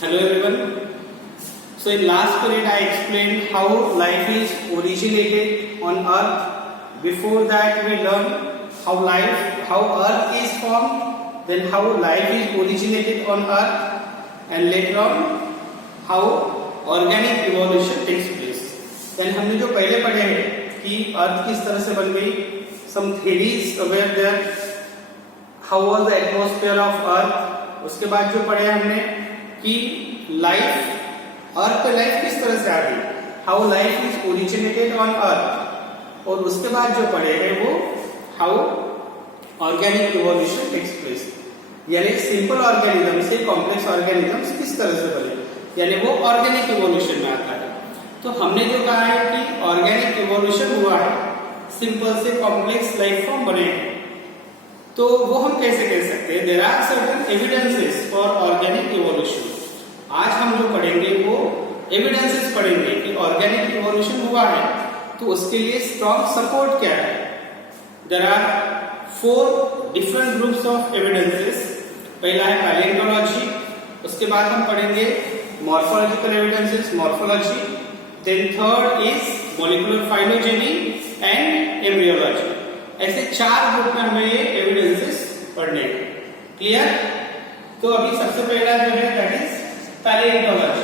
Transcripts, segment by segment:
Hello everyone. So in last period I explained how life is originated on earth. Before that we learned how earth is formed, then how life is originated on earth, and later on how organic evolution takes place. Then हमने जो पहले पढ़े हैं कि अर्थ किस तरह से बन गई, some theories were there, how was the atmosphere of earth. उसके बाद जो पढ़े हमने कि लाइफ अर्थ पे लाइफ किस तरह से आ गई, how life is originated on earth, और उसके बाद जो पढ़े हैं वो how organic evolution takes place, यानी सिंपल ऑर्गेनिज्म से कॉम्प्लेक्स ऑर्गेनिजम्स किस तरह से बने, यानी वो ऑर्गेनिक इवोल्यूशन में आता है. तो हमने जो कहा है कि ऑर्गेनिक इवोल्यूशन हुआ है, सिंपल से कॉम्प्लेक्स लाइफ फॉर्म बने हैं, तो वो हम कैसे कह सकते हैं. There are certain evidences for organic evolution. आज हम जो पढ़ेंगे वो एविडेंसेस पढ़ेंगे कि ऑर्गेनिक इवोल्यूशन हुआ है, तो उसके लिए स्ट्रॉन्ग सपोर्ट क्या है. There are 4 different groups of evidences. पहला है पैलियोंटोलॉजी, उसके बाद हम पढ़ेंगे morphological evidences, morphology. Then third is molecular phylogeny and embryology. ऐसे 4 ग्रुप में हमें ये एविडेंसेस पढ़ने हैं. क्लियर. तो अभी सबसे पहला जो है that is palaeontology.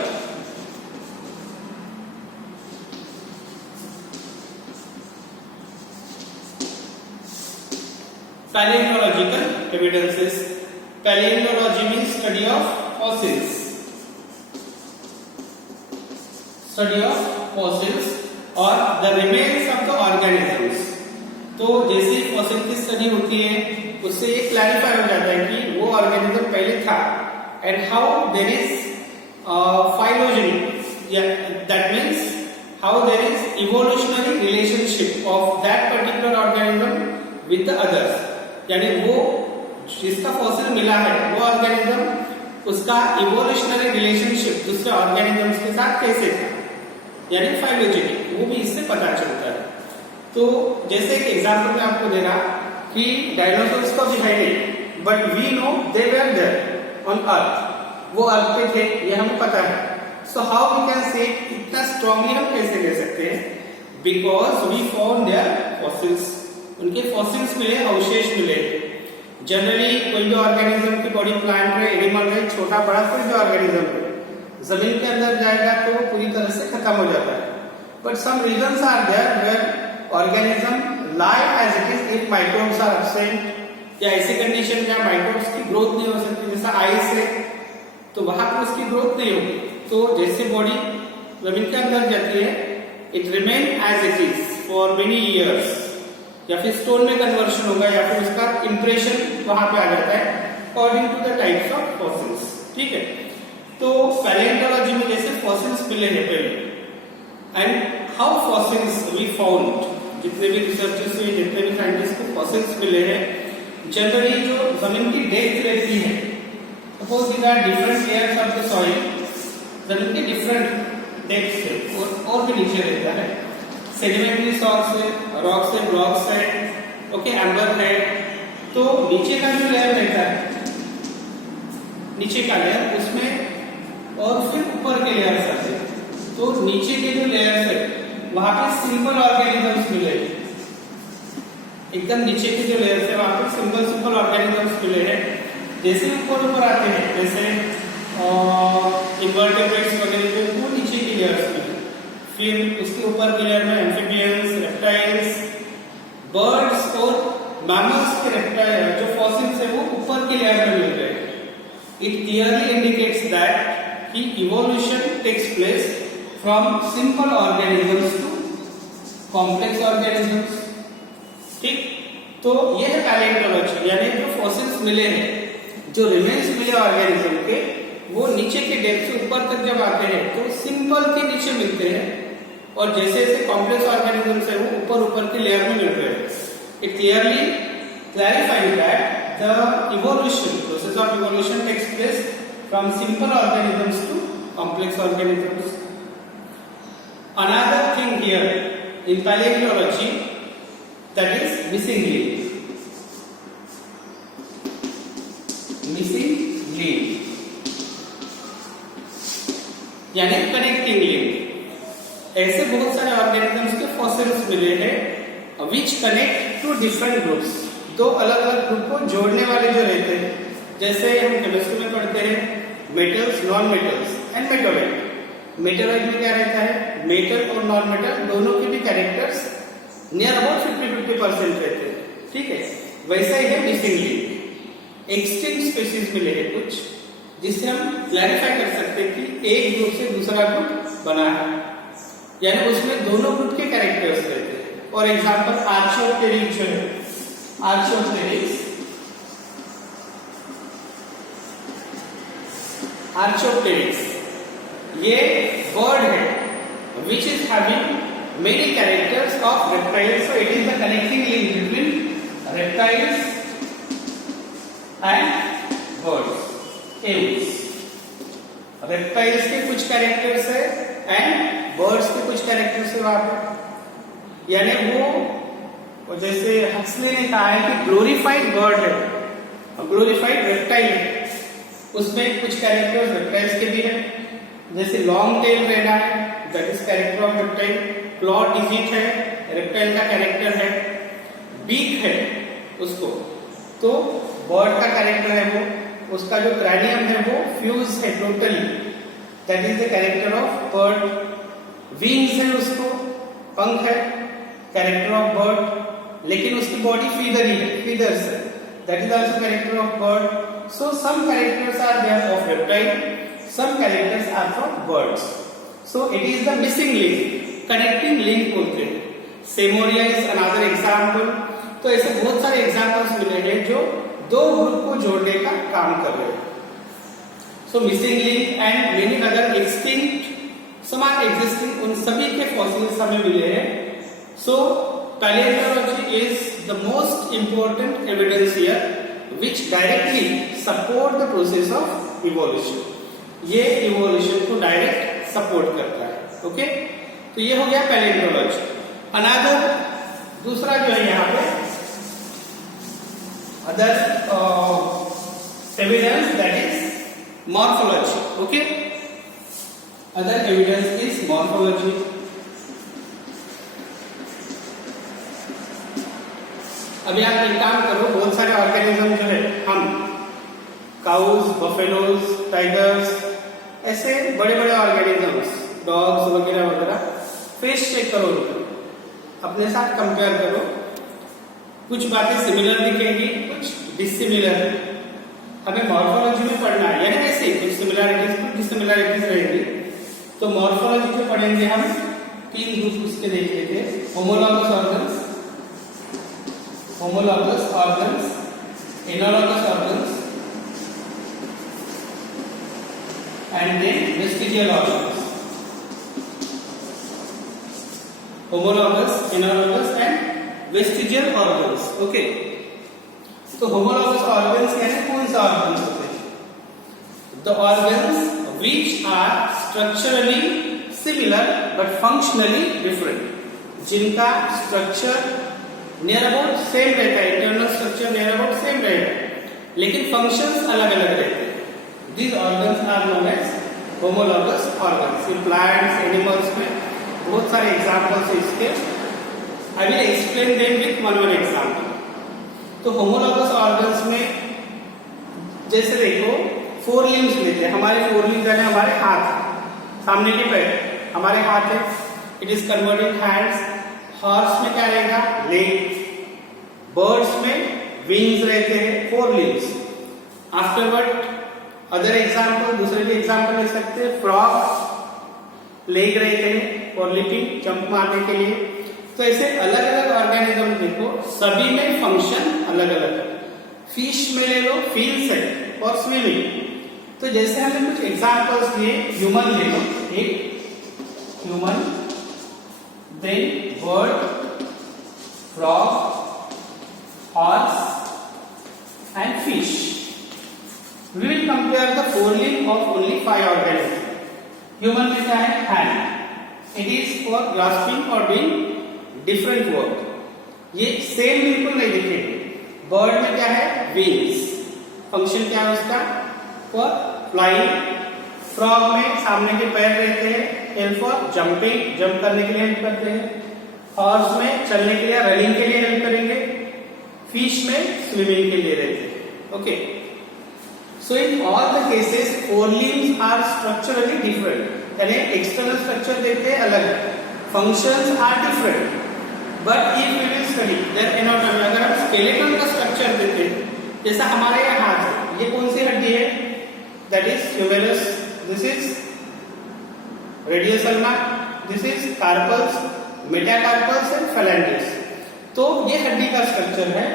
Palaeontological evidences. Palaeontology means study of fossils, study of fossils और the remains of the organisms. तो जैसे फॉसिल की स्टडी होती है उससे ये क्लैरिफाई हो जाता है कि वो ऑर्गेनिज्म पहले था, and how there is phylogeny, that means how there is evolutionary relationship of that particular organism with the others. यानी वो जिसका फॉसिल मिला है वो ऑर्गेनिज्म उसका इवोल्यूशनरी रिलेशनशिप दूसरे ऑर्गेनिजम्स के साथ कैसे था, यानी फाइलोजेनी, वो भी इससे पता चलता है. तो जैसे एक एग्जांपल मैं आपको दे रहा कि डायनासोर्स तो दिखाई नहीं, but we know they were there on earth. वो अर्थ पे थे, ये हमें पता है. So how we can say, इतना स्ट्रांगली हम कैसे कह सकते हैं, because we found their fossils. उनके फॉसिल्स मिले, अवशेष मिले. जनरली कोई भी ऑर्गेनिज्म की बॉडी, प्लांट है, एनिमल है, छोटा बड़ा कोई भी ऑर्गेनिज्म है, जमीन के अंदर जाएगा तो पूरी तरह से खत्म हो जाता है. But some reasons are there where organism lie as it is if microbes are absent, या ऐसी कंडीशन जहां माइक्रोब्स की ग्रोथ नहीं हो सकती, जैसा आइस है, तो वहां पर उसकी ग्रोथ नहीं होगी. तो जैसे बॉडी जमीन के अंदर जाती है, it remain as it is for many years, या फिर स्टोन में कन्वर्शन होगा, या फिर उसका इंप्रेशन वहां पे आ जाता है according to the types of fossils. ठीक है. तो पैलियोंटोलॉजी में जैसे फॉसिल्स मिले हैं पहले, and how fossils we found, जितने भी रिसर्चर्स हुए, जितने भी साइंटिस्ट को फॉसिल्स मिले हैं, जनरली जो जमीन की डेप्थ रहती है, suppose these are different layers of the soil, जमीन के डिफरेंट डेप्थ से और भी नीचे रहता है. सेडिमेंट्री सॉक्स है, रॉक्स है, ब्लॉक्स है, ओके, एम्बर है. तो नीचे का जो लेयर रहता है, नीचे का लेयर, उसमें और फिर ऊपर के लेयर्स आते हैं. तो नीचे के जो लेयर्स है वहां पे सिंपल ऑर्गेनिजम्स मिले, एकदम नीचे के जो लेयर्स है वहां पे सिंपल ऑर्गेनिजम्स मिले हैं. जैसे ऊपर आते हैं, जैसे इन्वर्टेब्रेट्स वगैरह जो वो नीचे की लेयर्स में, फिर उसके ऊपर की लेयर में एम्फीबियंस, रेप्टाइल्स, बर्ड्स और मैमल्स के रेप्टाइल जो फॉसिल्स है वो ऊपर की लेयर में मिल रहे हैं. इट क्लियरली इंडिकेट्स दैट कि evolution takes place from simple organisms to complex organisms. ठीक. तो ये है पैलियोंटोलॉजी, यानी जो फॉसिल्स मिले हैं, जो रिमेन्स मिले ऑर्गेनिज्म के, वो नीचे के डेप्थ से ऊपर तक जब आते हैं तो सिंपल के नीचे मिलते हैं, और जैसे जैसे कॉम्प्लेक्स ऑर्गेनिजम्स है वो ऊपर की लेयर में मिल रहे हैं. It clearly clarified that the evolution process of evolution takes place from simple organisms to complex organisms. Another thing here in palaeontology, that is missing link. missing link. यानी connecting link. ऐसे बहुत सारे organisms के fossils मिले हैं which connect to different groups, दो अलग अलग ग्रुप को जोड़ने वाले जो रहते हैं। जैसे हम केमिस्ट्री में पढ़ते हैं मेटल्स, नॉन मेटल्स एंड मेटोइड। मेटोइड में क्या रहता है, मेटल और नॉन मेटल दोनों के भी कैरेक्टर्स नियर अबाउट 50-50% रहते हैं, ठीक है। वैसा ही है मिसिंग लिंक। एक्सटिंक्ट स्पीशीज मिले हैं कुछ, जिससे हम क्लैरिफाई कर सकते हैं कि एक ग्रुप से दूसरा ग्रुप बना है, यानी उसमें दोनों ग्रुप के कैरेक्टर्स रहते हैं। फॉर एग्जाम्पल आर्चियोप्टेरिक्स जो है, आर्चियोप्टेरिक्स ये बर्ड है which is having many characters of reptiles, so it is the connecting link between reptiles and birds. Reptiles के कुछ कैरेक्टर्स है एंड बर्ड्स के कुछ कैरेक्टर्स है वहां पर, यानी वो जैसे हक्सले ने कहा है कि ग्लोरीफाइड बर्ड है, ग्लोरीफाइड रेप्टाइल है, उसमें कुछ कैरेक्टर्स रेप्टाइल्स के भी है। जैसे लॉन्ग टेल रहना है, that is character of reptile. Claw digit है, रेप्टाइल का कैरेक्टर है। बीक है उसको, तो बर्ड का कैरेक्टर है वो। उसका जो क्रैनियम है वो फ्यूज है totally, that is the character of bird. Wings है उसको, पंख है, कैरेक्टर ऑफ बर्ड, लेकिन उसकी बॉडी फीदरी है, फीदर्स है, that is also character of bird. So some characters are there of reptile, some characters are from birds. So it is the missing link, connecting link बोलते हैं। सेमोरिया is another example। तो ऐसे बहुत सारे examples मिले हैं जो दो ग्रुप को जोड़ने का काम कर रहे हैं। So missing link and many other extinct, some are existing, उन सभी के फॉसिल्स हमें मिले हैं। So paleontology is the most important evidence here which directly support the process of evolution। ये evolution को डायरेक्ट सपोर्ट करता है। ओके, तो ये हो गया पैलियोंटोलॉजी। अनदर दूसरा जो है यहाँ पे other evidence that is morphology. Okay, other evidence is morphology. अभी आप एक काम करो, बहुत सारे ऑर्गेनिज्म जो है, हम काउज, बफेलोज, टाइगर्स, ऐसे बड़े बड़े ऑर्गेनिजम्स, डॉग्स वगैरह वगैरह, फेस चेक करो, अपने साथ कंपेयर करो। कुछ बातें सिमिलर दिखेंगी, कुछ डिसिमिलर। हमें मॉर्फोलॉजी में पढ़ना है, यानी ऐसे कुछ सिमिलरिटीज, कुछ डिसिमिलरिटीज रहेंगी। तो मॉर्फोलॉजी में पढ़ेंगे हम, तीन ग्रुप उसके देख लेते हैं। Homologous organs, homologous organs, analogous organs, and then vestigial organs. Homologous, analogous, and vestigial organs. Okay. तो homologous organs यानी कौन सा organs होते हैं? The organs which are structurally similar but functionally different, जिनका structure नियर अबाउट सेम रहता है, internal structure near about same रहेगा, लेकिन फंक्शंस अलग अलग रहते हैं। These organs are known as homologous organs. In plants, animals में बहुत सारे एग्जांपल्स हैं इसके। I will explain them with one example. तो होमोलॉगस ऑर्गन्स में जैसे देखो, फोर लिम्स लेते हैं। हमारे फोर लिम्स यानी हमारे हाथ, सामने के पैर हमारे हाथ है, it is converted hands. Horse में क्या रहेगा, लेग। बर्ड्स में विंग्स रहते हैं, four limbs. Afterward other example, दूसरे भी एग्जांपल ले सकते हैं। फ्रॉग लेग रहते हैं और लिपिंग, जंप मारने के लिए। तो ऐसे अलग अलग ऑर्गेनिज्म देखो, सभी में फंक्शन अलग अलग है। फिश में ले लो, फील्स है और स्विमिंग। तो जैसे हमने कुछ एग्जांपल्स लिए, ह्यूमन ले लो, एक human, then bird, frog, horse and fish. We will compare the forelimb of only 5 organisms. Human में क्या है, hand. It is for grasping or doing different work. ये सेम बिल्कुल नहीं दिखेंगे। बर्ड में क्या है, wings. फंक्शन क्या है उसका, for flying. फ्रॉग में सामने के पैर रहते हैं, एल फॉर जंपिंग, जंप करने के लिए हेल्प करते हैं। हॉर्स में चलने के लिए, रनिंग के लिए हेल्प करेंगे। फिश में स्विमिंग के लिए रहते हैं। Okay, so in all the cases forelimbs are structurally different, यानी एक्सटर्नल स्ट्रक्चर देते हैं अलग, functions are different, but if we will study their anatomy, अगर हम स्केलेटन का स्ट्रक्चर देते हैं, जैसा हमारे यहाँ हाथ है, ये कौन सी हड्डी है? That is humerus, this is radius ulna, this is carpals, metacarpals and phalanges. तो ये हड्डी का स्ट्रक्चर है।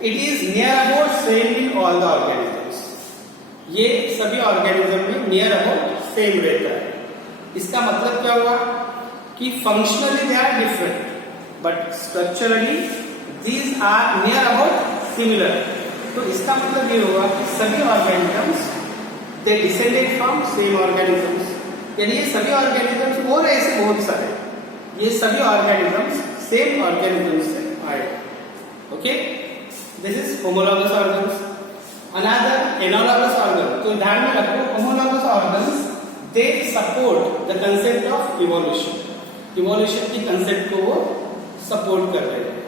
It is near about same in all the organisms, ये सभी ऑर्गेनिज्म में नियर अबाउट सेम रहता है। इसका मतलब क्या हुआ कि functionally they are different but structurally these are near about similar. तो इसका मतलब ये हुआ कि सभी organisms they descended from same organisms, यानी ये सभी ऑर्गेनिजम्स और ऐसे बहुत सारे, ये सभी ऑर्गेनिजम्स सेम ऑर्गेनिजम्स से आए। Okay, this is homologous organs. Another analogous organ, तो ध्यान में रखो homologous organs they support the concept of evolution, evolution की कंसेप्ट को वो सपोर्ट कर रहे हैं।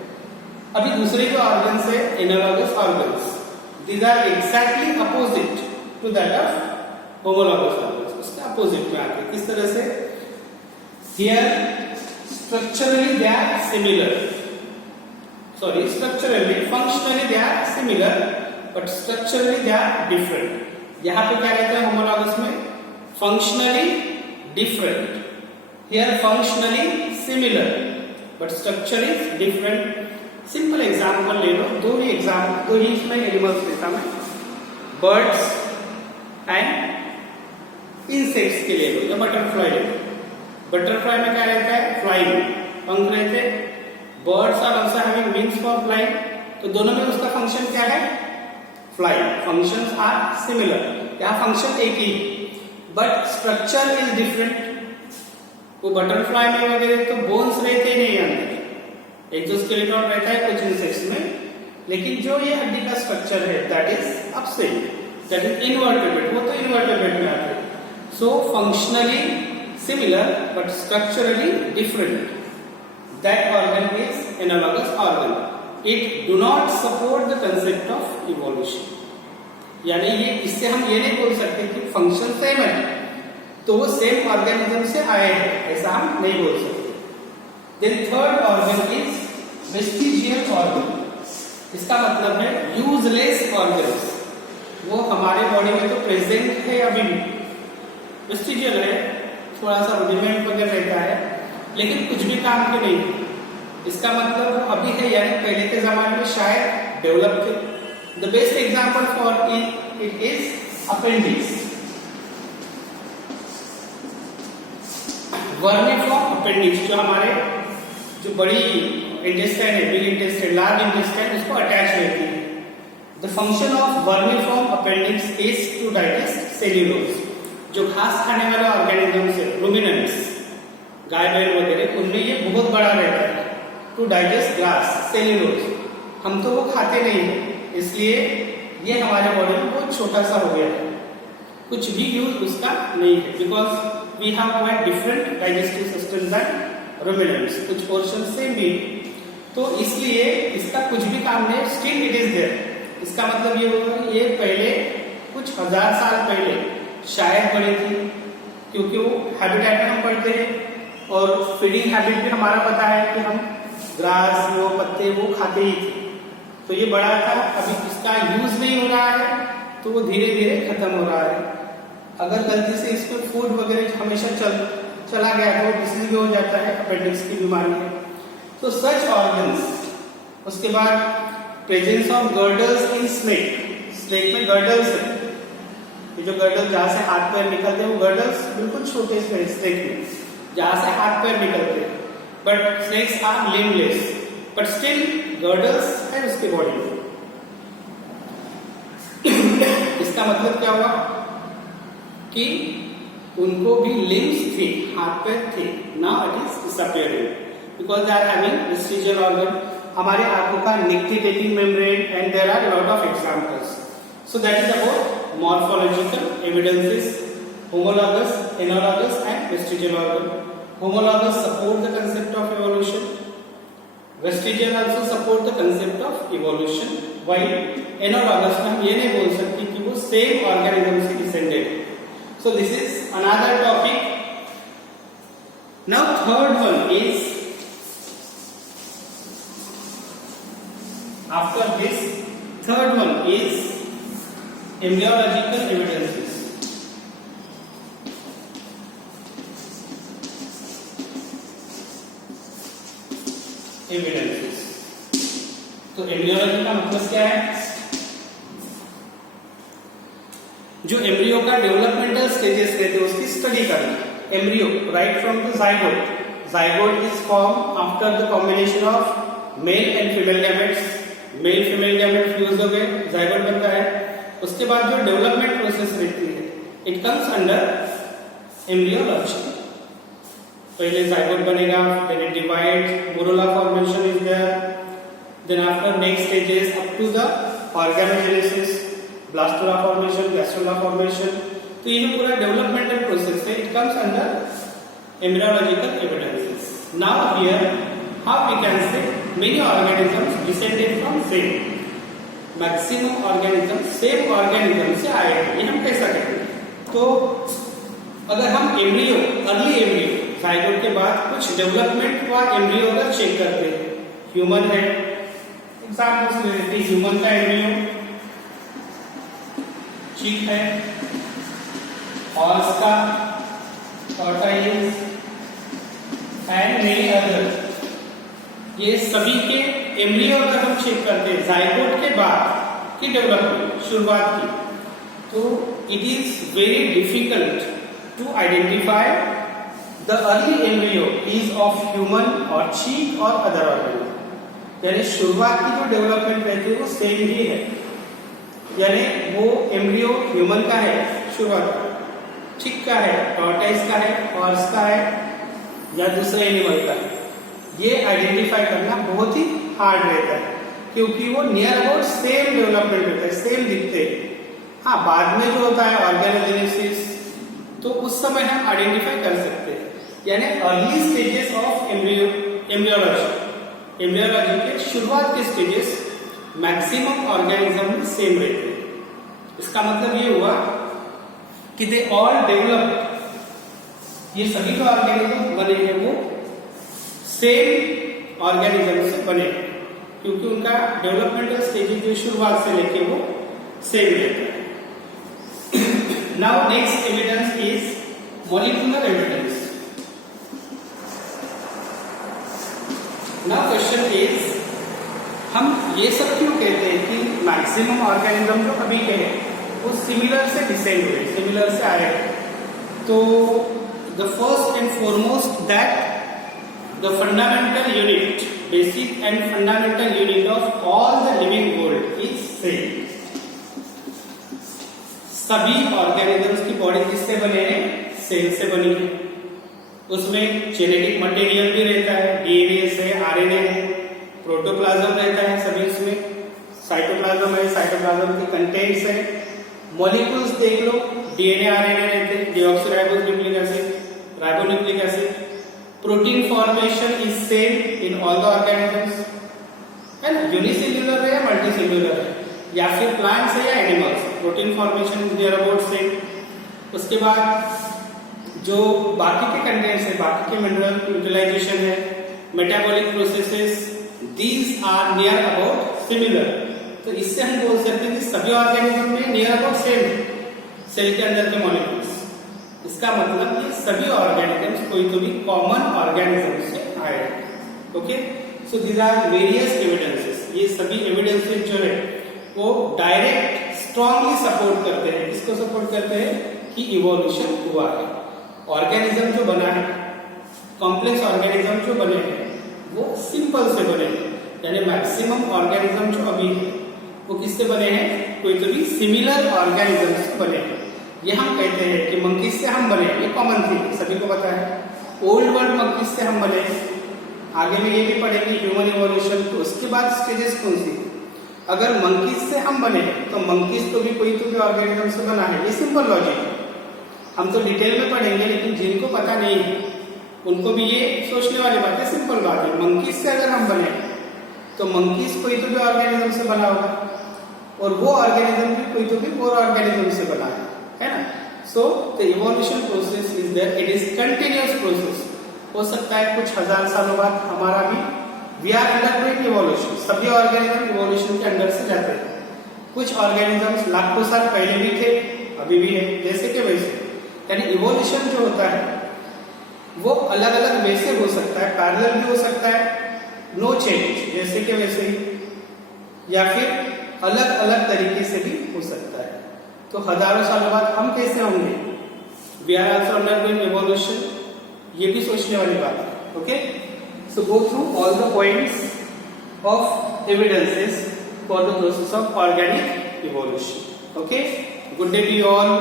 अभी दूसरे जो ऑर्गन्स है analogous organs, these are exactly opposite to that of homologous organs, उसके अपोजिट में आते हैं। किस तरह से? Here structurally they are similar, sorry structurally, functionally they are similar but structurally they are different. यहां पे क्या रहता है होमोलॉगस में? Functionally different, here functionally similar but structure is different. Simple example ले लो, दो ही इसमें एनिमल्स लेता मैं, बर्ड्स एंड इंसेक्ट्स के लिए लो, या बटरफ्लाई ले लो। बटरफ्लाई में क्या रहता है? फ्लाइंग, पंख रहते हैं। Birds are also having wings for flying, तो दोनों में उसका फंक्शन क्या है? फ्लाइंग। फंक्शंस आर सिमिलर, यहाँ फंक्शन एक ही बट स्ट्रक्चर इज डिफरेंट। वो बटरफ्लाई में वगैरह तो बोन्स रहते नहीं अंदर, एक्सोस्केलेटन रहता है कुछ इंसेक्ट्स में, लेकिन जो ये हड्डी का स्ट्रक्चर है that is upset, that is invertebrate, वो तो इनवर्टेब्रेट में आते हैं। So functionally similar but structurally different, that organ is analogous organ. It do not support the concept of evolution, यानी ये इससे हम ये नहीं बोल सकते कि फंक्शन सेम है तो वो सेम ऑर्गेनिज्म से आए हैं, ऐसा हम नहीं बोल सकते। Then third organ is vestigial organ, इसका मतलब है यूजलेस ऑर्गन्स। वो हमारे बॉडी में तो प्रेजेंट है अभी भी, वेस्टिजियल है, थोड़ा सा रुडिमेंट वगैरह रहता है, लेकिन कुछ भी काम के नहीं। इसका मतलब वो अभी है, यानी पहले के जमाने में शायद डेवलप थे। The best example for it is appendix, vermiform appendix, जो हमारे जो बड़ी इंटेस्टाइन है, बिग इंटेस्टाइन, लार्ज इंटेस्टाइन, उसको अटैच रहती है। The function of vermiform appendix is to digest cellulose. जो घास खाने वाले ऑर्गेनिजम्स है, रुमिनेंट्स, गाय बैल वगैरह, उनमें ये बहुत बड़ा रहता है, टू डाइजेस्ट ग्रास, सेल्यूलोज। हम तो वो खाते नहीं है, इसलिए ये हमारे बॉडी में बहुत छोटा सा हो गया है, कुछ भी यूज उसका नहीं है, because we have quite different digestive system than ruminants, कुछ पोर्शन सेम भी, तो इसलिए इसका कुछ भी काम नहीं, स्टिल इट इज देयर। इसका मतलब ये होगा ये पहले कुछ हजार साल पहले शायद बड़ी थी, क्योंकि वो हैबिटेट में हम पढ़ते हैं और फीडिंग हैबिट भी हमारा पता है कि हम ग्रास, वो पत्ते वो खाते ही थे, तो ये बड़ा था। अभी इसका यूज नहीं हो रहा है तो वो धीरे धीरे खत्म हो रहा है। अगर गलती से इसको फूड वगैरह हमेशा चला गया तो डिसीज भी हो जाता है, अपेंडिक्स की बीमारी है। तो सच ऑर्गन्स, उसके बाद presence of girdles in snake, snake में गर्डल्स है, ये जो गर्डल जहां से हाथ पैर निकलते हैं वो गर्डल्स बिल्कुल छोटे से स्नेक में, जहां से हाथ पैर निकलते हैं, but snakes are limbless but still girdles है उसके बॉडी में। इसका मतलब क्या हुआ कि उनको भी लिम्स थे, हाथ पैर थे, now it is disappearing because they are having vestigial organ. हमारे आंखों का nictitating membrane and there are lot of examples. So that is about morphological evidences homologous, analogous and vestigial organ. Homologous support the concept of evolution. Vestigial also support the concept of evolution. While analogous में हम ये नहीं बोल सकते कि वो same organism से descended. So this is another topic. Now third one is, after this third one is embryological evidences. Evidences. तो एम्ब्रियोलॉजी का मतलब क्या है? जो एम्ब्रियो का डेवलपमेंटल स्टेजेस रहते हैं उसकी स्टडी करना। Embryo right from the zygote, zygote is form after the combination of male and female gametes, male female gamete fuse हो गए, जाइगोट बनता है। उसके बाद जो डेवलपमेंट प्रोसेस रहती है इट कम्स अंडर एम्ब्रियोलॉजी। पहले जाइगोट बनेगा, then it divides, corolla formation is there, then after next stages up to the organogenesis, blastula formation, gastrula formation. तो ये जो पूरा डेवलपमेंटल प्रोसेस है, it comes under embryological evidences. Now here, how we can say many organisms descended from same, maximum organisms same organism से आए हैं, ये हम कैसा कहेंगे? तो अगर हम एम्ब्रियो, अर्ली एम्ब्रियो जाइगोट के बाद कुछ डेवलपमेंट हुआ एम्ब्रियो का चेक करते हैं। ह्यूमन है, एग्जाम्पल्स ले लेते हैं। ह्यूमन का एम्ब्रियो चीक है, हॉर्स का, टॉर्टोइस एंड मेनी अदर, ये सभी के एम्ब्रियो अगर हम चेक करते हैं जाइगोट के बाद की डेवलपमेंट, शुरुआत की, तो it is very difficult to identify the early embryo is of human or cheek or other organ. यानी शुरुआत की जो डेवलपमेंट रहती है वो सेम ही है, यानी वो एम्ब्रियो ह्यूमन का है शुरुआत, चीक का है, टॉर्टोइस का है, हॉर्स का है या दूसरे एनिमल का है। ये आइडेंटिफाई करना बहुत ही हार्ड रहता है क्योंकि वो नियर अबाउट सेम डेवलपमेंट रहता है, सेम दिखते हैं। हाँ, बाद में जो होता है ऑर्गेनोजेनेसिस, तो उस समय हम आइडेंटिफाई कर सकते हैं। यानी early stages of embryology, embryology के शुरुआत के स्टेजेस मैक्सिमम ऑर्गेनिज्म में सेम रहते हैं। इसका मतलब ये हुआ कि दे ऑल डेवलप, ये सभी जो ऑर्गेनिज्म बने हैं वो सेम ऑर्गेनिज्म से बने क्योंकि उनका डेवलपमेंटल स्टेजेस जो शुरुआत से लेके वो सेम रहता है। Now next evidence is molecular evidence. Now question is, हम ये सब क्यों कहते हैं कि मैक्सिमम ऑर्गेनिज्म जो अभी के हैं वो सिमिलर से डिसेंड हुए, सिमिलर से आए? तो the first and foremost that the fundamental unit, basic and fundamental unit of all the living world is same. सभी ऑर्गेनिजम्स की बॉडी किससे बने हैं? सेल से बनी है। उसमें जेनेटिक मटेरियल भी रहता है, डीएनए से, आरएनए है, प्रोटोप्लाज्म रहता है, सभी उसमें साइटोप्लाज्म है, साइटोप्लाज्म के कंटेंट्स है। मॉलिक्यूल्स देख लो, डीएनए आरएनए रहते हैं, deoxyribose nucleic acid, ribonucleic acid. Protein formation is same in all the organisms, है ना? यूनिसेल्युलर है या मल्टीसेल्युलर है, या फिर प्लांट्स है या animals, protein formation is near about same. उसके बाद जो बाकी के कंटेंट्स है, बाकी के मिनरल यूटिलाइजेशन है, metabolic processes, these are near about similar. तो इससे हम बोल सकते हैं कि सभी ऑर्गेनिज्म में नियर अबाउट सेम सेल के अंदर के मॉलिक्यूल्स। इसका मतलब कि सभी ऑर्गेनिजम्स कोई तो भी कॉमन ऑर्गेनिज्म से आए। Okay, so these are various evidences. ये सभी एविडेंसेस जो है वो डायरेक्ट स्ट्रांगली सपोर्ट करते हैं, इसको सपोर्ट करते हैं कि इवोल्यूशन हुआ है। ऑर्गेनिज्म जो बना है, कॉम्प्लेक्स ऑर्गेनिज्म जो बने हैं वो सिंपल से बने हैं, यानी मैक्सिमम ऑर्गेनिज्म जो अभी है वो किससे बने हैं? कोई तो भी सिमिलर ऑर्गेनिज्म से बने हैं। ये हम कहते हैं कि मंकीज से हम बने, ये कॉमन थी, सभी को पता है। ओल्ड वर्ल्ड मंकीज से हम बने, आगे में ये भी पढ़ेंगे ह्यूमन इवोल्यूशन। तो उसके बाद स्टेजेस कौन सी? अगर मंकीज से हम बने तो मंकीज तो भी कोई तो भी ऑर्गेनिज्म से बना है, ये सिंपल लॉजिक है। हम तो डिटेल में पढ़ेंगे, लेकिन जिनको पता नहीं है उनको भी ये सोचने वाली बात है, सिंपल बात है। मंकीज से अगर हम बने तो मंकीज कोई तो भी ऑर्गेनिज्म से बना होगा, और वो ऑर्गेनिज्म भी कोई तो भी और ऑर्गेनिज्म से बना है ना। So the evolution process is there, it is continuous process. हो सकता है कुछ हजार सालों बाद हमारा भी वी आर अंडरगोइंग इवोल्यूशन, सभी ऑर्गेनिज्म इवोल्यूशन के अंदर से जाते हैं। कुछ ऑर्गेनिजम्स लाखों साल पहले भी थे, अभी भी है, जैसे कि वैसे। यानी इवोल्यूशन जो होता है वो अलग अलग वे से हो सकता है, पैरेलल भी हो सकता है, नो चेंज जैसे कि वैसे ही, या फिर अलग अलग तरीके से भी हो सकता है। तो हजारों सालों बाद हम कैसे होंगे, we are also undergoing evolution, ये भी सोचने वाली बात है। Okay, so go through all the points of evidences for the process of organic evolution. Okay, good day to you all.